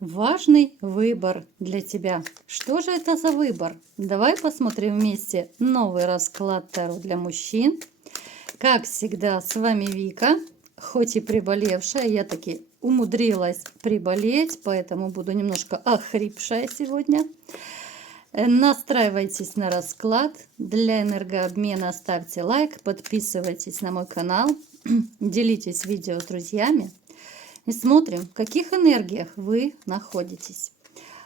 Важный выбор для тебя. Что же это за выбор? Давай посмотрим вместе новый расклад Таро для мужчин. Как всегда, с вами Вика. Хоть и приболевшая, я таки умудрилась приболеть, поэтому буду немножко охрипшая сегодня. Настраивайтесь на расклад. Для энергообмена ставьте лайк, подписывайтесь на мой канал, делитесь видео с друзьями. И смотрим, в каких энергиях вы находитесь.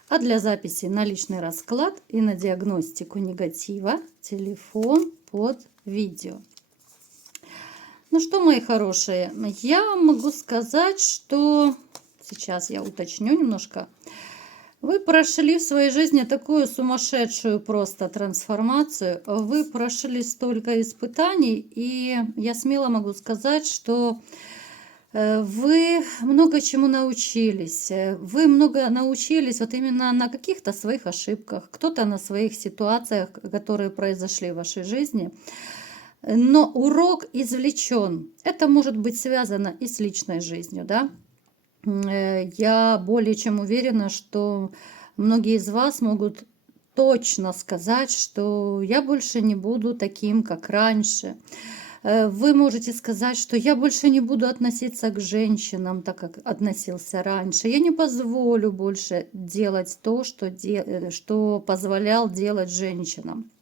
А для записи на личный расклад и на диагностику негатива телефон под видео. Ну что, мои хорошие, я могу сказать, что сейчас я уточню немножко. Вы прошли в своей жизни такую сумасшедшую просто трансформацию. Вы прошли столько испытаний, и я смело могу сказать, что вы много чему научились. Вы много научились вот именно на каких-то своих ошибках, кто-то на своих ситуациях, которые произошли в вашей жизни. Но урок извлечен. Это может быть связано и с личной жизнью, да? Я более чем уверена, что многие из вас могут точно сказать, что я больше не буду таким, как раньше. Вы можете сказать, что я больше не буду относиться к женщинам так, как относился раньше. Я не позволю больше делать то, что позволял делать женщинам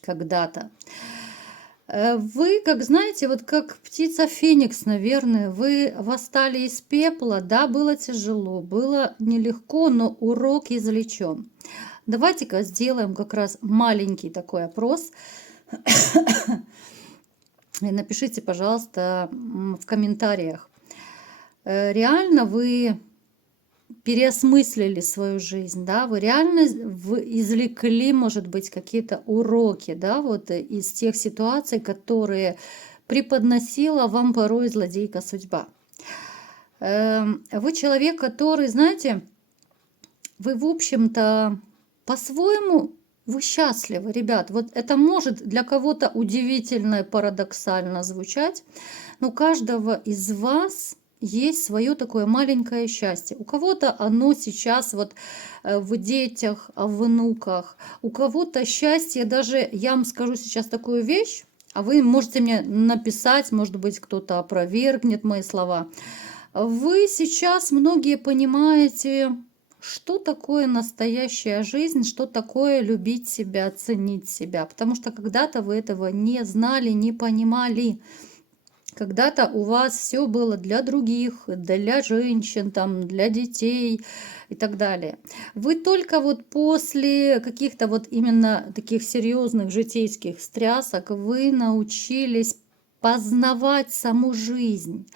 когда-то. Вы, как знаете, вот как птица Феникс, наверное, вы восстали из пепла. Да, было тяжело, было нелегко, но урок извлечен. Давайте-ка сделаем как раз маленький такой опрос. Напишите, пожалуйста, в комментариях, реально вы переосмыслили свою жизнь, да, вы реально извлекли, может быть, какие-то уроки, да, вот из тех ситуаций, которые преподносила вам порой злодейка судьба. Вы человек, который, знаете, вы, в общем-то, по-своему вы счастливы, ребят. Вот это может для кого-то удивительно и парадоксально звучать, но у каждого из вас есть свое такое маленькое счастье. У кого-то оно сейчас вот в детях, в внуках. У кого-то счастье, даже я вам скажу сейчас такую вещь, а вы можете мне написать, может быть, кто-то опровергнет мои слова. Вы сейчас многие понимаете, что такое настоящая жизнь, что такое любить себя, ценить себя. Потому что когда-то вы этого не знали, не понимали. Когда-то у вас все было для других, для женщин, там, для детей и так далее. Вы только вот после каких-то вот именно таких серьезных житейских стрясок вы научились познавать саму жизнь.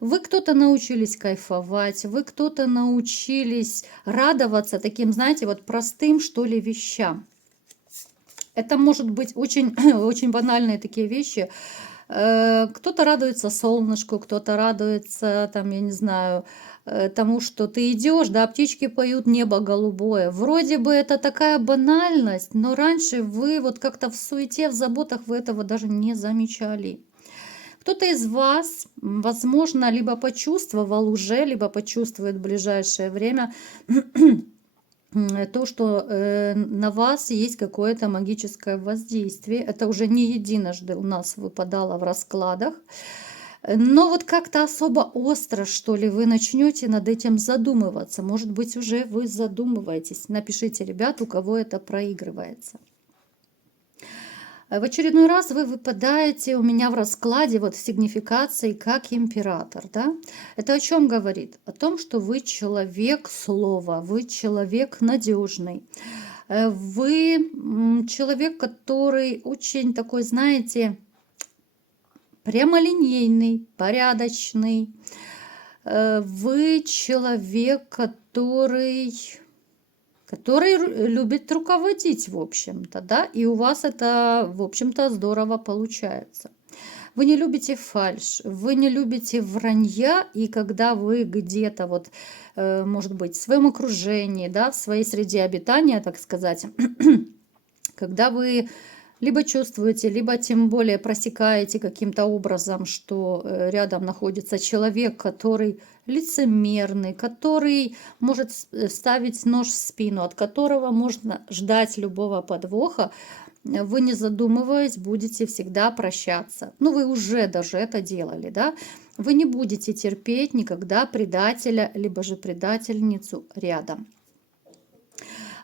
Вы кто-то научились кайфовать, вы кто-то научились радоваться таким, знаете, вот простым, что ли, вещам. Это может быть очень, очень банальные такие вещи. Кто-то радуется солнышку, кто-то радуется, там, я не знаю, тому, что ты идешь, да, птички поют, небо голубое. Вроде бы это такая банальность, но раньше вы вот как-то в суете, в заботах вы этого даже не замечали. Кто-то из вас, возможно, либо почувствовал уже, либо почувствует в ближайшее время то, что на вас есть какое-то магическое воздействие. Это уже не единожды у нас выпадало в раскладах. Но вот как-то особо остро, что ли, вы начнете над этим задумываться. Может быть, уже вы задумываетесь. Напишите, ребят, у кого это проигрывается. В очередной раз вы выпадаете у меня в раскладе, вот в сигнификации, как император. Да? Это о чем говорит? О том, что вы человек слова, вы человек надежный. Вы человек, который очень такой, знаете, прямолинейный, порядочный. Вы человек, который любит руководить, в общем-то, да, и у вас это, в общем-то, здорово получается. Вы не любите фальшь, вы не любите вранья, и когда вы где-то, вот, может быть, в своем окружении, да, в своей среде обитания, так сказать, когда вы либо чувствуете, либо тем более просекаете каким-то образом, что рядом находится человек, который лицемерный, который может ставить нож в спину, от которого можно ждать любого подвоха, вы, не задумываясь, будете всегда прощаться. Ну, вы уже даже это делали, да? Вы не будете терпеть никогда предателя, либо же предательницу рядом.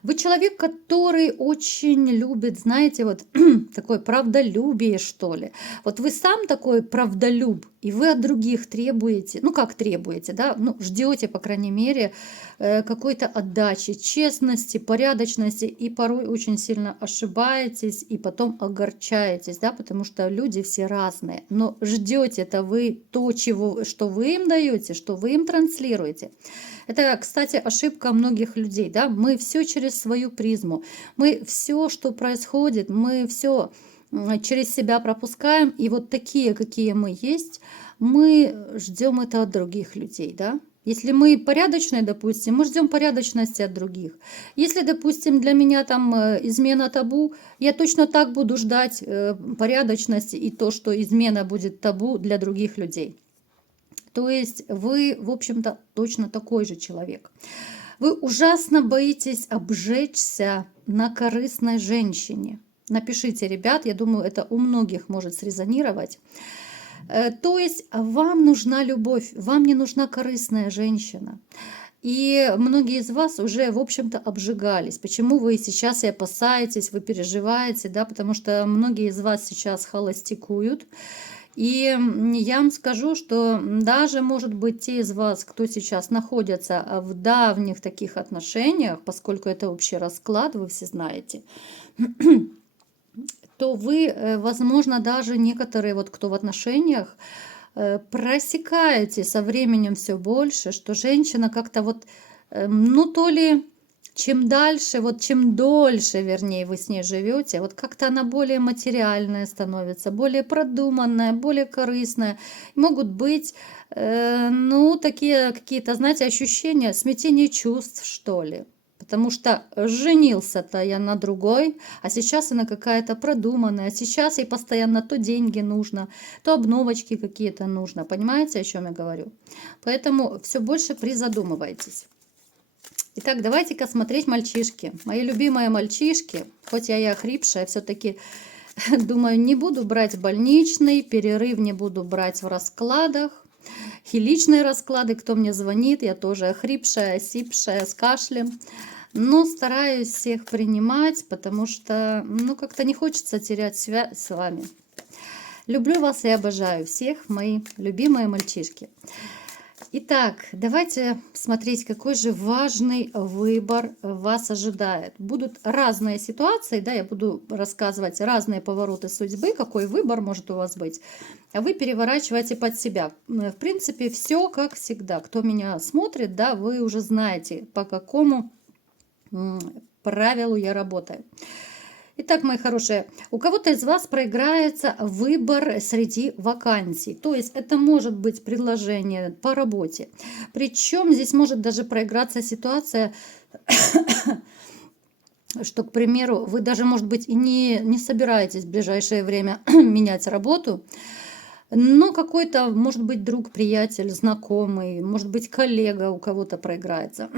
Вы человек, который очень любит, знаете, вот такое правдолюбие, что ли. Вот вы сам такой правдолюб, и вы от других требуете, ну как требуете, да, ну ждете, по крайней мере, какой-то отдачи, честности, порядочности, и порой очень сильно ошибаетесь, и потом огорчаетесь, да, потому что люди все разные. Но ждете это вы то, что вы им даете, что вы им транслируете. Это, кстати, ошибка многих людей, да, мы все через свою призму, мы все, что происходит, мы все через себя пропускаем, и вот такие, какие мы есть, мы ждем это от других людей, да. Если мы порядочные, допустим, мы ждем порядочности от других. Если, допустим, для меня там измена табу, я точно так буду ждать порядочности и то, что измена будет табу для других людей. То есть вы, в общем-то, точно такой же человек. Вы ужасно боитесь обжечься на корыстной женщине. Напишите, ребят, я думаю, это у многих может срезонировать. То есть вам нужна любовь, вам не нужна корыстная женщина. И многие из вас уже, в общем-то, обжигались. Почему вы сейчас и опасаетесь, вы переживаете, да, потому что многие из вас сейчас холостякуют. И я вам скажу, что даже, может быть, те из вас, кто сейчас находится в давних таких отношениях, поскольку это общий расклад, вы все знаете, то вы, возможно, даже некоторые, вот кто в отношениях, просекаете со временем все больше, что женщина как-то вот, ну то ли чем дальше, вот чем дольше, вернее, вы с ней живете, вот как-то она более материальная становится, более продуманная, более корыстная. Могут быть, ну, такие какие-то, знаете, ощущения, смятение чувств, что ли. Потому что женился-то я на другой, а сейчас она какая-то продуманная, а сейчас ей постоянно то деньги нужно, то обновочки какие-то нужно. Понимаете, о чем я говорю? Поэтому все больше призадумывайтесь. Итак, давайте-ка смотреть мальчишки. Мои любимые мальчишки, хоть я и охрипшая, все-таки думаю, не буду брать больничный, перерыв не буду брать в раскладах. И личные расклады, кто мне звонит, я тоже охрипшая, осипшая, с кашлем. Но стараюсь всех принимать, потому что, ну, как-то не хочется терять связь с вами. Люблю вас и обожаю всех, мои любимые мальчишки. Итак, давайте смотреть, какой же важный выбор вас ожидает. Будут разные ситуации, да, я буду рассказывать разные повороты судьбы, какой выбор может у вас быть, а вы переворачиваете под себя. В принципе, все как всегда. Кто меня смотрит, да, вы уже знаете, по какому правилу я работаю. Итак, мои хорошие, у кого-то из вас проиграется выбор среди вакансий. То есть это может быть предложение по работе. Причем здесь может даже проиграться ситуация, что, к примеру, вы даже, может быть, и не собираетесь в ближайшее время менять работу, но какой-то, может быть, друг, приятель, знакомый, может быть, коллега у кого-то проиграется.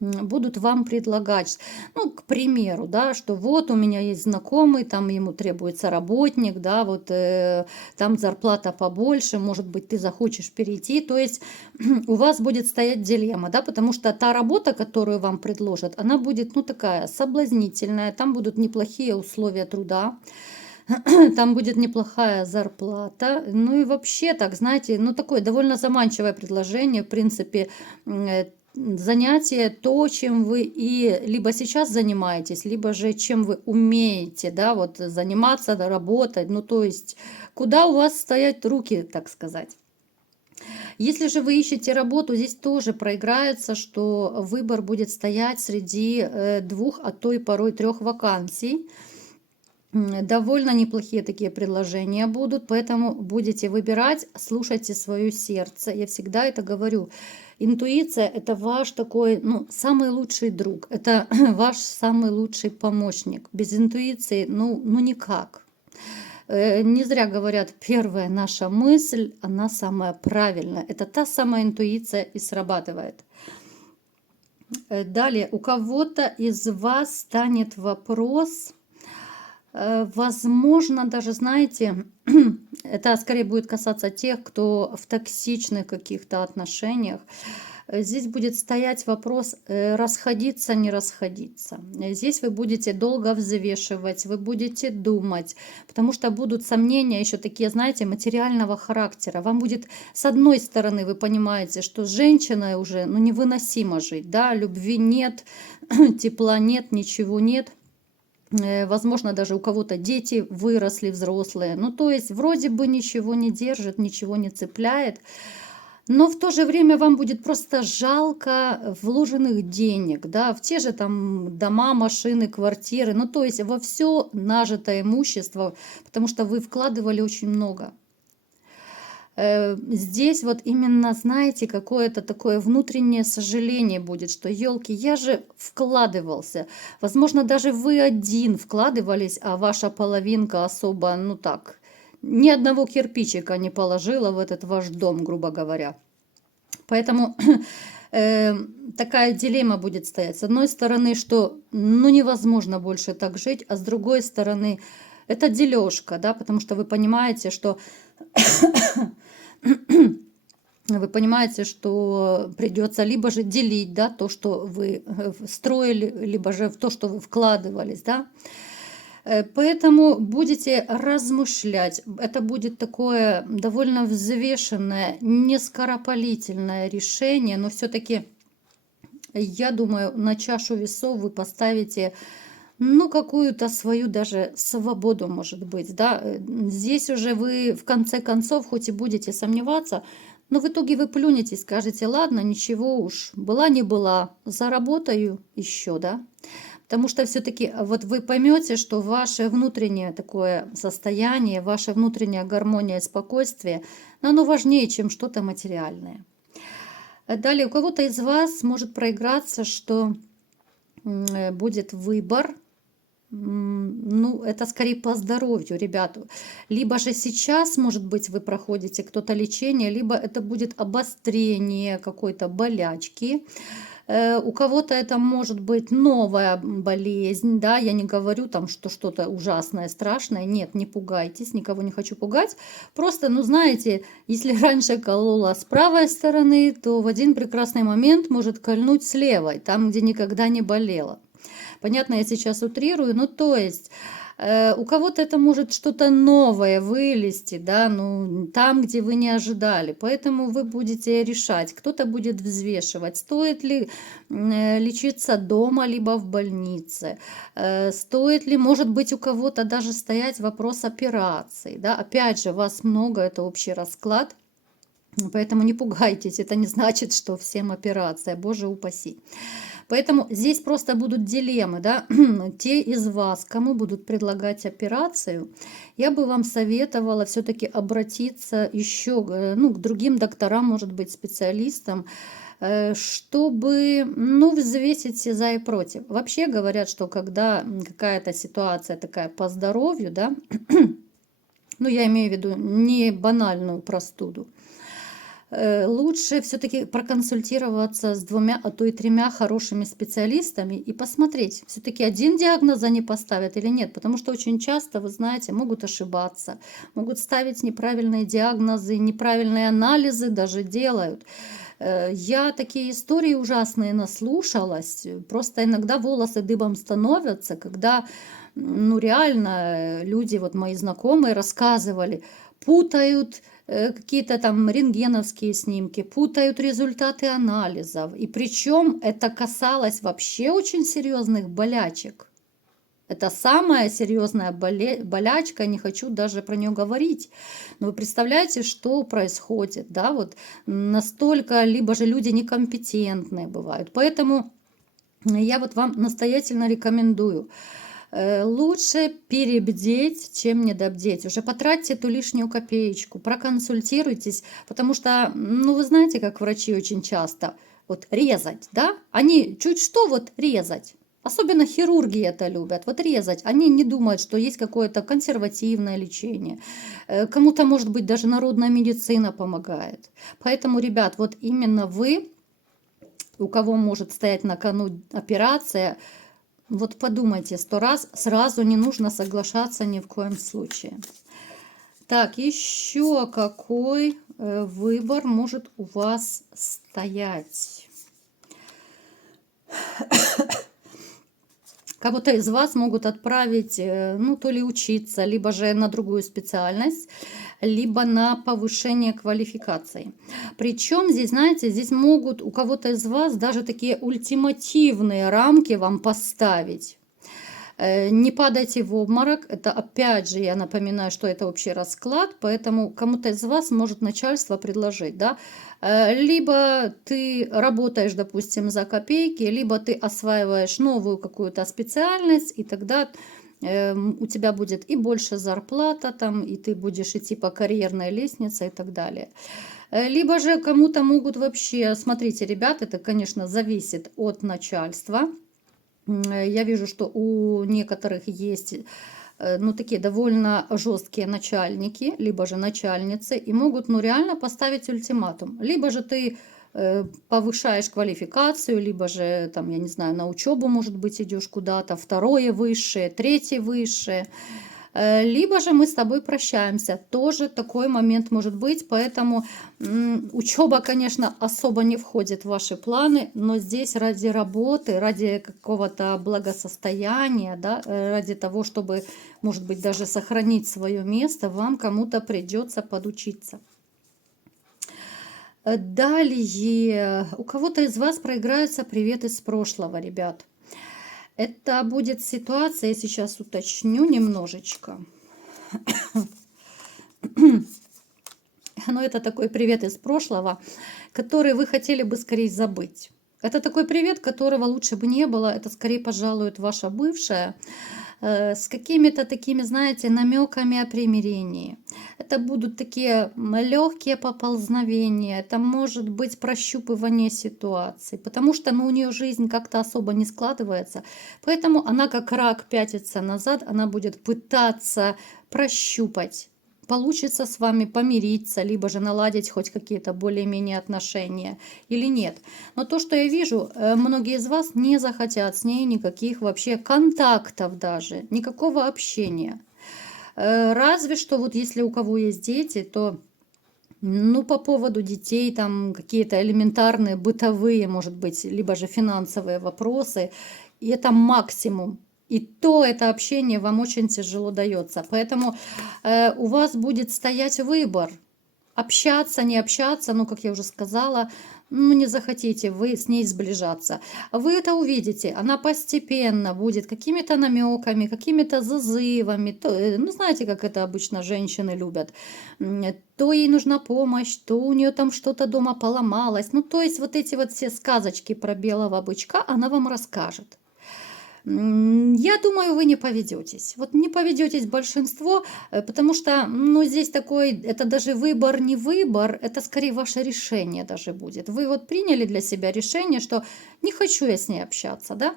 Будут вам предлагать, ну, к примеру, да, что вот у меня есть знакомый, там ему требуется работник, да, вот там зарплата побольше, может быть, ты захочешь перейти, то есть у вас будет стоять дилемма, да, потому что та работа, которую вам предложат, она будет, ну, такая соблазнительная, там будут неплохие условия труда, там будет неплохая зарплата, ну и вообще, так, знаете, ну, такое довольно заманчивое предложение, в принципе, занятие, то, чем вы и либо сейчас занимаетесь, либо же чем вы умеете, да, вот заниматься, да, работать, ну, то есть, куда у вас стоят руки, так сказать. Если же вы ищете работу, здесь тоже проиграется, что выбор будет стоять среди двух, а то и порой трех вакансий. Довольно неплохие такие предложения будут, поэтому будете выбирать, слушайте свое сердце. Я всегда это говорю. Интуиция – это ваш такой, ну, самый лучший друг, это ваш самый лучший помощник. Без интуиции, ну никак. Не зря говорят, первая наша мысль, она самая правильная. Это та самая интуиция и срабатывает. Далее, у кого-то из вас станет вопрос, возможно, даже, знаете, это скорее будет касаться тех, кто в токсичных каких-то отношениях. Здесь будет стоять вопрос, расходиться, не расходиться. Здесь вы будете долго взвешивать, вы будете думать, потому что будут сомнения еще такие, знаете, материального характера. Вам будет, с одной стороны, вы понимаете, что с женщиной уже невыносимо жить, да, любви нет, тепла нет, ничего нет. Возможно, даже у кого-то дети выросли, взрослые. Ну, то есть, вроде бы ничего не держит, ничего не цепляет. Но в то же время вам будет просто жалко вложенных денег, да, в те же там дома, машины, квартиры, ну то есть во все нажитое имущество, потому что вы вкладывали очень много. Здесь вот именно, знаете, какое-то такое внутреннее сожаление будет, что, елки, я же вкладывался. Возможно, даже вы один вкладывались, а ваша половинка особо, ну так, ни одного кирпичика не положила в этот ваш дом, грубо говоря. Поэтому такая дилемма будет стоять. С одной стороны, что ну невозможно больше так жить, а с другой стороны, это дележка, да, потому что вы понимаете, что придется либо же делить, да, то, что вы строили, либо же в то, что вы вкладывались, да. Поэтому будете размышлять. Это будет такое довольно взвешенное, нескоропалительное решение, но все-таки, я думаю, на чашу весов вы поставите, ну, какую-то свою даже свободу, может быть, да. Здесь уже вы, в конце концов, хоть и будете сомневаться, но в итоге вы плюнете и скажете, ладно, ничего уж, была не была, заработаю еще, да. Потому что все-таки вот вы поймете, что ваше внутреннее такое состояние, ваша внутренняя гармония и спокойствие, оно важнее, чем что-то материальное. Далее, у кого-то из вас может проиграться, что будет выбор. Ну, это скорее по здоровью, ребята. Либо же сейчас, может быть, вы проходите кто-то лечение, либо это будет обострение какой-то болячки. У кого-то это может быть новая болезнь, да, я не говорю там, что что-то ужасное, страшное, нет, не пугайтесь, никого не хочу пугать, просто, ну, знаете, если раньше колола с правой стороны, то в один прекрасный момент может кольнуть с левой, там, где никогда не болело. Понятно, я сейчас утрирую, но то есть у кого-то это может что-то новое вылезти, да, ну, там, где вы не ожидали. Поэтому вы будете решать, кто-то будет взвешивать, стоит ли лечиться дома, либо в больнице, стоит ли, может быть, у кого-то даже стоять вопрос операции, да. Опять же, вас много, это общий расклад. Поэтому не пугайтесь, это не значит, что всем операция, боже упаси. Поэтому здесь просто будут дилеммы, да, те из вас, кому будут предлагать операцию, я бы вам советовала все-таки обратиться еще, ну, к другим докторам, может быть, специалистам, чтобы, ну, взвесить все за и против. Вообще говорят, что когда какая-то ситуация такая по здоровью, да, ну, я имею в виду не банальную простуду, лучше все-таки проконсультироваться с 2, а то и 3 хорошими специалистами и посмотреть, все-таки один диагноз они поставят или нет. Потому что очень часто, вы знаете, могут ошибаться, могут ставить неправильные диагнозы, неправильные анализы даже делают. Я такие истории ужасные наслушалась, просто иногда волосы дыбом становятся, когда, ну, реально люди, вот мои знакомые, рассказывали, путают какие-то там рентгеновские снимки, путают результаты анализов. И причем это касалось вообще очень серьезных болячек. Это самая серьезная болячка, не хочу даже про нее говорить. Но вы представляете, что происходит, да, вот настолько, либо же люди некомпетентные бывают. Поэтому я вот вам настоятельно рекомендую. Лучше перебдеть, чем недобдеть. Уже потратьте эту лишнюю копеечку, проконсультируйтесь, потому что, ну, вы знаете, как врачи очень часто вот резать, да? Они чуть что вот резать. Особенно хирурги это любят, вот резать. Они не думают, что есть какое-то консервативное лечение. Кому-то, может быть, даже народная медицина помогает. Поэтому, ребят, вот именно вы, у кого может стоять на кону операция, вот подумайте 100 раз, сразу не нужно соглашаться ни в коем случае. Так, еще какой выбор может у вас стоять? Кого-то из вас могут отправить, ну, то ли учиться, либо же на другую специальность, либо на повышение квалификации. Причем здесь, знаете, здесь могут у кого-то из вас даже такие ультимативные рамки вам поставить. Не падайте в обморок. Это опять же, я напоминаю, что это общий расклад, поэтому кому-то из вас может начальство предложить, да, либо ты работаешь, допустим, за копейки, либо ты осваиваешь новую какую-то специальность, и тогда у тебя будет и больше зарплата там, и ты будешь идти по карьерной лестнице и так далее. Либо же кому-то могут вообще, смотрите, ребят, это, конечно, зависит от начальства. Я вижу, что у некоторых есть, ну, такие довольно жесткие начальники, либо же начальницы, и могут, ну, реально поставить ультиматум. Либо же ты повышаешь квалификацию, либо же, там, я не знаю, на учебу, может быть, идешь куда-то, второе высшее, третье высшее. Либо же мы с тобой прощаемся. Тоже такой момент может быть, поэтому учеба, конечно, особо не входит в ваши планы, но здесь ради работы, ради какого-то благосостояния, да, ради того, чтобы, может быть, даже сохранить свое место, вам кому-то придется подучиться. Далее, у кого-то из вас проиграются приветы из прошлого, ребят. Это будет ситуация, я сейчас уточню немножечко. Но это такой привет из прошлого, который вы хотели бы скорее забыть. Это такой привет, которого лучше бы не было. Это скорее пожалует ваша бывшая с какими-то такими, знаете, намеками о примирении. Это будут такие легкие поползновения, это может быть прощупывание ситуации, потому что ну, у нее жизнь как-то особо не складывается. Поэтому она как рак пятится назад, она будет пытаться прощупать, получится с вами помириться, либо же наладить хоть какие-то более-менее отношения или нет. Но то, что я вижу, многие из вас не захотят с ней никаких вообще контактов даже, никакого общения. Разве что вот если у кого есть дети, то ну, по поводу детей, там какие-то элементарные бытовые, может быть, либо же финансовые вопросы, и это максимум. И то это общение вам очень тяжело дается. Поэтому у вас будет стоять выбор. Общаться, не общаться, ну, как я уже сказала, ну, не захотите вы с ней сближаться. Вы это увидите, она постепенно будет какими-то намеками, какими-то зазывами. Ну, знаете, как это обычно женщины любят. То ей нужна помощь, то у нее там что-то дома поломалось. Ну, то есть вот эти вот все сказочки про белого бычка она вам расскажет. Я думаю, вы не поведетесь. Вот не поведетесь большинство, потому что, ну, здесь такой, это даже выбор, не выбор, это скорее ваше решение даже будет. Вы вот приняли для себя решение, что не хочу я с ней общаться, да?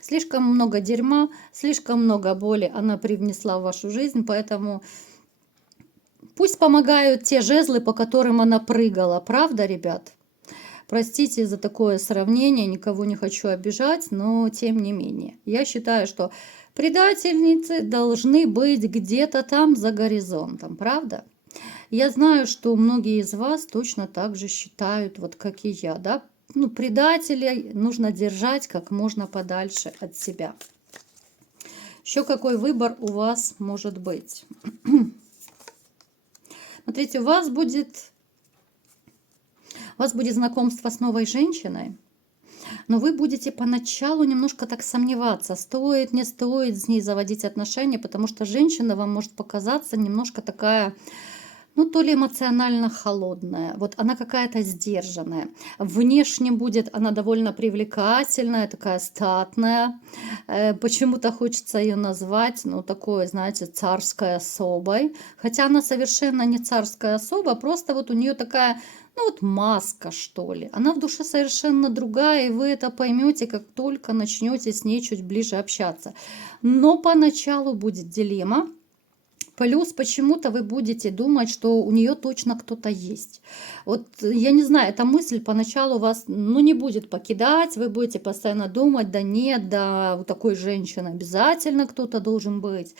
Слишком много дерьма, слишком много боли она привнесла в вашу жизнь, поэтому пусть помогают те жезлы, по которым она прыгала, правда, ребят? Простите за такое сравнение, никого не хочу обижать, но тем не менее. Я считаю, что предательницы должны быть где-то там за горизонтом, правда? Я знаю, что многие из вас точно так же считают, вот как и я, да? Ну, предателей нужно держать как можно подальше от себя. Еще какой выбор у вас может быть? Смотрите, у вас будет знакомство с новой женщиной, но вы будете поначалу немножко так сомневаться, стоит, не стоит с ней заводить отношения, потому что женщина вам может показаться немножко такая, ну, то ли эмоционально холодная, вот она какая-то сдержанная. Внешне будет она довольно привлекательная, такая статная. Почему-то хочется ее назвать, ну, такой, знаете, царской особой. Хотя она совершенно не царская особа, просто вот у нее такая, ну вот маска, что ли. Она в душе совершенно другая, и вы это поймете, как только начнете с ней чуть ближе общаться. Но поначалу будет дилемма. Плюс почему-то вы будете думать, что у нее точно кто-то есть. Вот я не знаю, эта мысль поначалу вас, ну, не будет покидать, вы будете постоянно думать, да нет, да у такой женщины обязательно кто-то должен быть.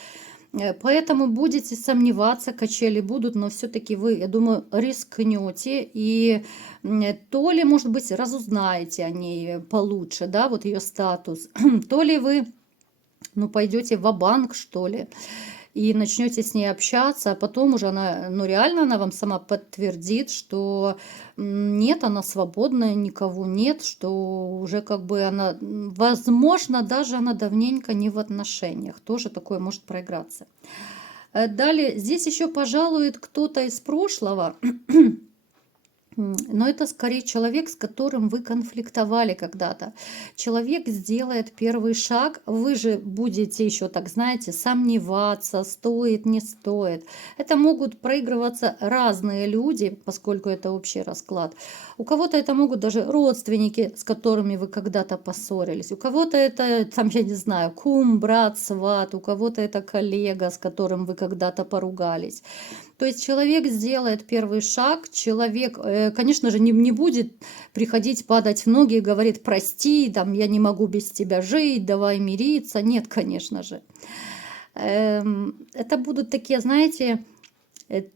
Поэтому будете сомневаться, качели будут, но все-таки вы, я думаю, рискнете и то ли, может быть, разузнаете о ней получше, да, вот ее статус, то ли вы, ну, пойдете ва-банк, что ли, и начнете с ней общаться, а потом уже она, ну реально она вам сама подтвердит, что нет, она свободная, никого нет, что уже как бы она, возможно, даже она давненько не в отношениях, тоже такое может проиграться. Далее, здесь еще пожалует кто-то из прошлого, но это скорее человек, с которым вы конфликтовали когда-то. Человек сделает первый шаг, вы же будете еще, так знаете, сомневаться, стоит, не стоит. Это могут проигрываться разные люди, поскольку это общий расклад. У кого-то это могут даже родственники, с которыми вы когда-то поссорились. У кого-то это, там, я не знаю, кум, брат, сват. У кого-то это коллега, с которым вы когда-то поругались. То есть человек сделает первый шаг, человек, конечно же, не будет приходить, падать в ноги и говорить: прости, там, я не могу без тебя жить, давай мириться. Нет, конечно же. Это будут такие, знаете,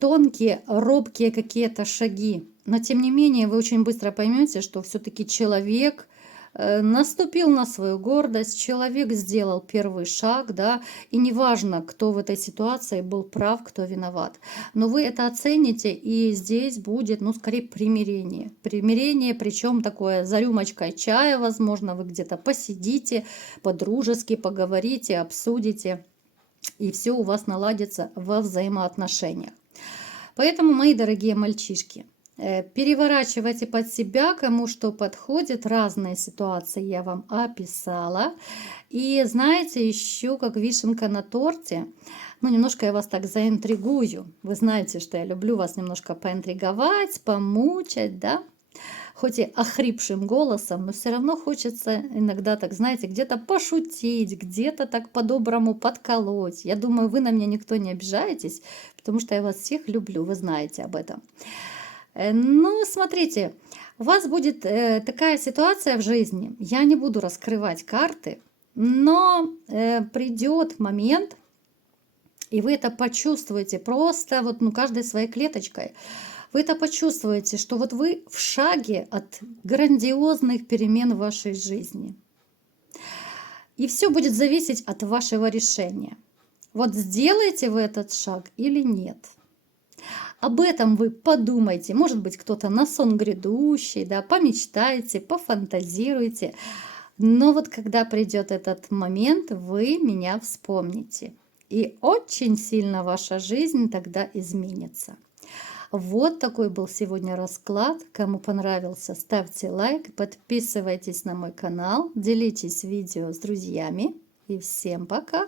тонкие, робкие какие-то шаги. Но тем не менее вы очень быстро поймете, что все-таки человек наступил на свою гордость, человек сделал первый шаг, да, и неважно, кто в этой ситуации был прав, кто виноват. Но вы это оцените, и здесь будет, ну, скорее примирение. Примирение, причем такое за рюмочкой чая, возможно, вы где-то посидите, по-дружески поговорите, обсудите, и все у вас наладится во взаимоотношениях. Поэтому, мои дорогие мальчишки, переворачивайте под себя, кому что подходит. Разные ситуации я вам описала. И знаете, еще как вишенка на торте, ну, немножко я вас так заинтригую. Вы знаете, что я люблю вас немножко поинтриговать, помучать, да? Хоть и охрипшим голосом, но все равно хочется иногда, так знаете, где-то пошутить, где-то так по-доброму подколоть. Я думаю, вы на меня никто не обижаетесь, потому что я вас всех люблю, вы знаете об этом. Ну, смотрите, у вас будет такая ситуация в жизни. Я не буду раскрывать карты, но придет момент, и вы это почувствуете просто вот, ну, каждой своей клеточкой. Вы это почувствуете, что вот вы в шаге от грандиозных перемен в вашей жизни. И все будет зависеть от вашего решения. Вот сделаете вы этот шаг или нет. Об этом вы подумайте. Может быть, кто-то на сон грядущий, да, помечтайте, пофантазируйте. Но вот когда придет этот момент, вы меня вспомните. И очень сильно ваша жизнь тогда изменится. Вот такой был сегодня расклад. Кому понравился, ставьте лайк, подписывайтесь на мой канал, делитесь видео с друзьями. И всем пока!